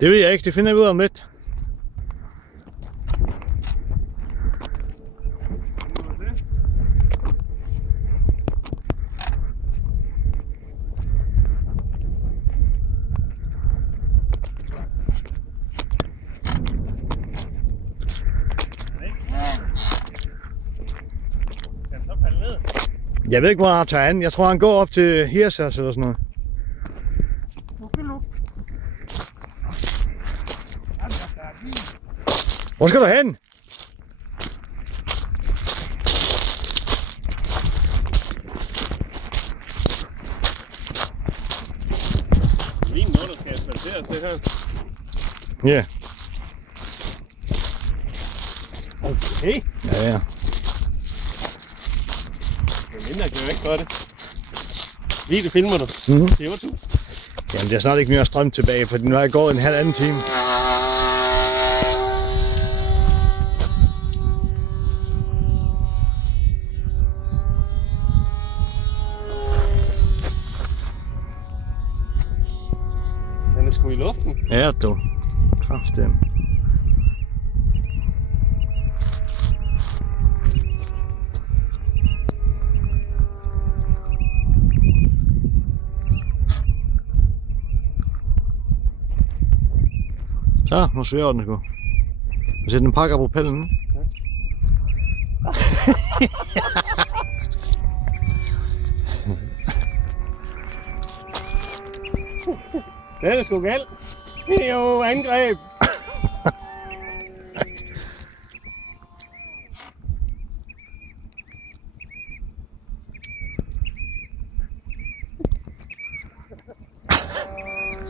Det ved jeg ikke, det finder vi ud af om lidt. Jeg ved ikke, hvor han tager an. Jeg tror, han går op til Hirsers eller sådan noget. Hvor skal du hen? Lige noget, der skal asfalteres, det her. Ja. Okay. Ja. Mindre kan jo ikke gøre det. Lige det filmer du. Mhm. Det er jo. Jamen, der er snart ikke mere strøm tilbage, for nu har jeg gået en halv time. Den er sgu i luften. Ja, du. Kraftedeme. Så, nu svæver den sgu. Jeg ser, den pakker propellen. Den er sgu galt. Det er jo angreb.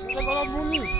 Det er godt nok muligt.